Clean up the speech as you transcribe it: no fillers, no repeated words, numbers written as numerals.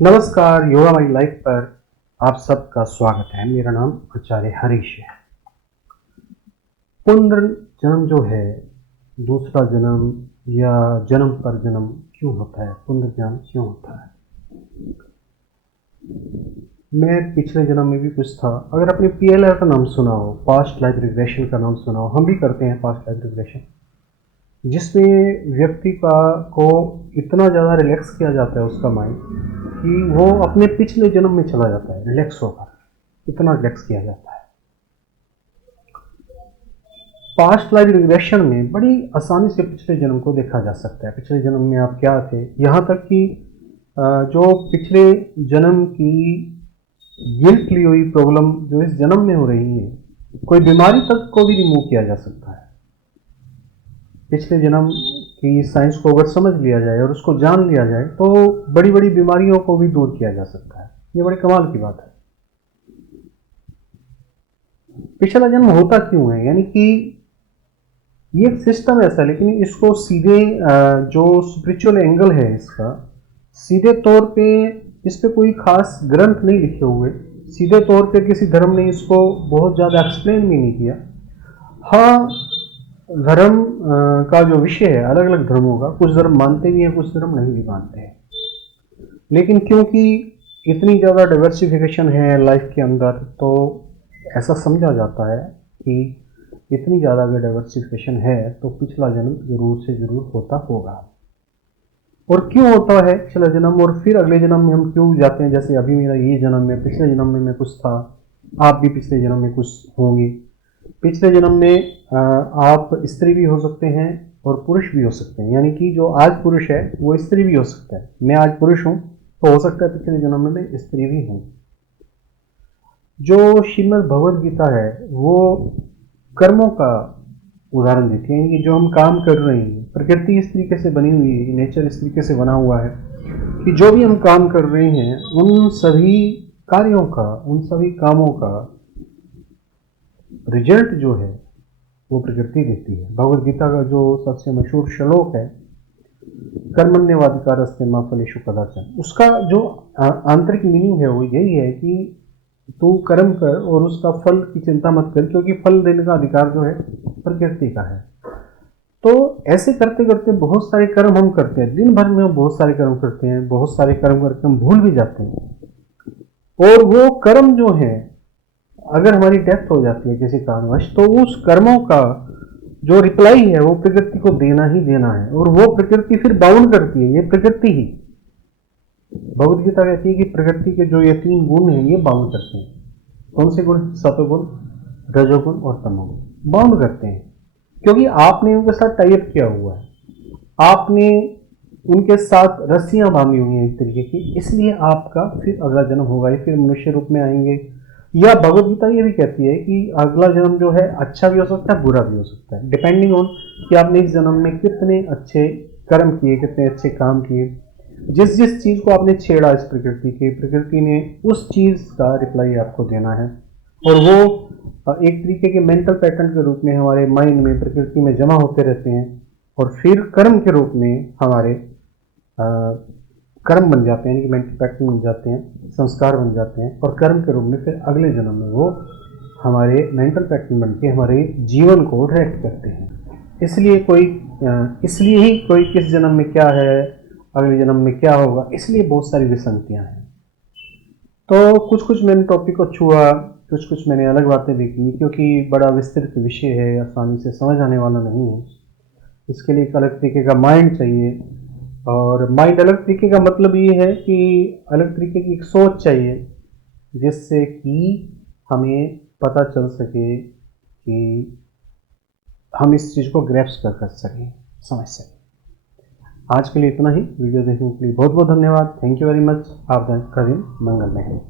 नमस्कार, yoga my life पर आप सबका स्वागत है। मेरा नाम आचार्य हरीश है। पुनर्जन्म जो है, दूसरा जन्म या जन्म पर जन्म क्यों होता है, पुनर्जन्म क्यों होता है? मैं पिछले जन्म में भी कुछ था। अगर आपने PLR का नाम सुना हो, पास्ट लाइफ रिग्रेशन का नाम सुना हो, हम भी करते हैं पास्ट लाइफ रिग्रेशन, जिसमें व्यक्ति को इतना ज़्यादा रिलैक्स किया जाता है उसका माइंड कि वो अपने पिछले जन्म में चला जाता है रिलैक्स होकर, इतना रिलैक्स किया जाता है। पास्ट लाइफ रिग्रेशन में बड़ी आसानी से पिछले जन्म को देखा जा सकता है। पिछले जन्म में आप क्या थे, यहाँ तक कि जो पिछले जन्म की गिल्ट ली हुई प्रॉब्लम जो इस जन्म में हो रही है, कोई बीमारी तक को भी रिमूव किया जा सकता है। पिछले जन्म की साइंस को अगर समझ लिया जाए और उसको जान लिया जाए तो बड़ी बड़ी बीमारियों को भी दूर किया जा सकता है। ये बड़े कमाल की बात है। पिछला जन्म होता क्यों है, यानी कि ये एक सिस्टम ऐसा है, लेकिन इसको सीधे जो स्पिरिचुअल एंगल है इसका, सीधे तौर पे इस पे कोई खास ग्रंथ नहीं लिखे हुए, सीधे तौर पे किसी धर्म ने इसको बहुत ज़्यादा एक्सप्लेन भी नहीं किया। हाँ, धर्म का जो विषय है अलग अलग धर्मों का, कुछ धर्म मानते भी हैं, कुछ धर्म नहीं भी मानते हैं। लेकिन क्योंकि इतनी ज़्यादा डाइवर्सिफिकेशन है लाइफ के अंदर, तो ऐसा समझा जाता है कि इतनी ज़्यादा अगर डाइवर्सिफिकेशन है तो पिछला जन्म जरूर से जरूर होता होगा। और क्यों होता है पिछला जन्म, और फिर अगले जन्म में हम क्यों जाते हैं? जैसे अभी मेरा ये जन्म में, पिछले जन्म में मैं कुछ था, आप भी पिछले जन्म में कुछ होंगे। पिछले जन्म में आप स्त्री भी हो सकते हैं और पुरुष भी हो सकते हैं, यानी कि जो आज पुरुष है वो स्त्री भी हो सकता है। मैं आज पुरुष हूँ तो हो सकता है पिछले जन्म में मैं स्त्री भी हूँ। जो श्रीमद् भगवद गीता है वो कर्मों का उदाहरण देती है, यानी कि जो हम काम कर रहे हैं, प्रकृति इस तरीके से बनी हुई है, नेचर इस तरीके से बना हुआ है कि जो भी हम काम कर रहे हैं उन सभी कार्यों का, उन सभी कामों का रिजल्ट जो है वो प्रकृति देती है। भगवद गीता का जो सबसे मशहूर श्लोक है, कर्मण्येवाधिकारस्ते मा फलेषु कदाचन, उसका जो आंतरिक मीनिंग है वो यही है कि तू कर्म कर और उसका फल की चिंता मत कर, क्योंकि फल देने का अधिकार जो है प्रकृति का है। तो ऐसे करते करते बहुत सारे कर्म हम करते हैं, दिन भर में हम बहुत सारे कर्म करते हैं, बहुत सारे कर्म करके हम भूल भी जाते हैं। और वो कर्म जो है, अगर हमारी डेथ हो जाती है किसी कारणवश, तो उस कर्मों का जो रिप्लाई है वो प्रकृति को देना ही देना है, और वो प्रकृति फिर बाउंड करती है। ये प्रकृति ही, भगवद गीता कहती है कि प्रकृति के जो ये 3 गुण हैं ये बाउंड करते हैं। कौन से गुण? सत्वगुण, रजोगुण और तमोगुण बाउंड करते हैं, क्योंकि आपने उनके साथ टाइप किया हुआ है, आपने उनके साथ रस्सियां बांधी हुई हैं एक तरीके की, इसलिए आपका फिर अगला जन्म होगा, फिर मनुष्य रूप में आएंगे। या भगवद गीता ये भी कहती है कि अगला जन्म जो है अच्छा भी हो सकता है, बुरा भी हो सकता है, डिपेंडिंग ऑन कि आपने इस जन्म में कितने अच्छे कर्म किए, कितने अच्छे काम किए। जिस जिस चीज को आपने छेड़ा इस प्रकृति के, प्रकृति ने उस चीज का रिप्लाई आपको देना है, और वो एक तरीके के मेंटल पैटर्न के रूप में हमारे माइंड में, प्रकृति में जमा होते रहते हैं, और फिर कर्म के रूप में हमारे कर्म बन जाते हैं, यानी कि मेंटल पैटर्न बन जाते हैं, संस्कार बन जाते हैं, और कर्म के रूप में फिर अगले जन्म में वो हमारे मेंटल पैटर्न बन के हमारे जीवन को डायरेक्ट करते हैं। इसलिए ही कोई किस जन्म में क्या है, अगले जन्म में क्या होगा, इसलिए बहुत सारी विसंगतियां हैं। तो कुछ कुछ मैंने टॉपिक को छुआ, कुछ कुछ मैंने अलग बातें भी की, क्योंकि बड़ा विस्तृत विषय है, आसानी से समझ आने वाला नहीं है। इसके लिए एक अलग तरीके का माइंड चाहिए, और माइंड अलग तरीके का मतलब ये है कि अलग तरीके की एक सोच चाहिए, जिससे कि हमें पता चल सके कि हम इस चीज़ को ग्रैस्प कर सकें, समझ सकें। आज के लिए इतना ही। वीडियो देखने के लिए बहुत बहुत धन्यवाद। Thank you very much. आपका दिन मंगलमय है।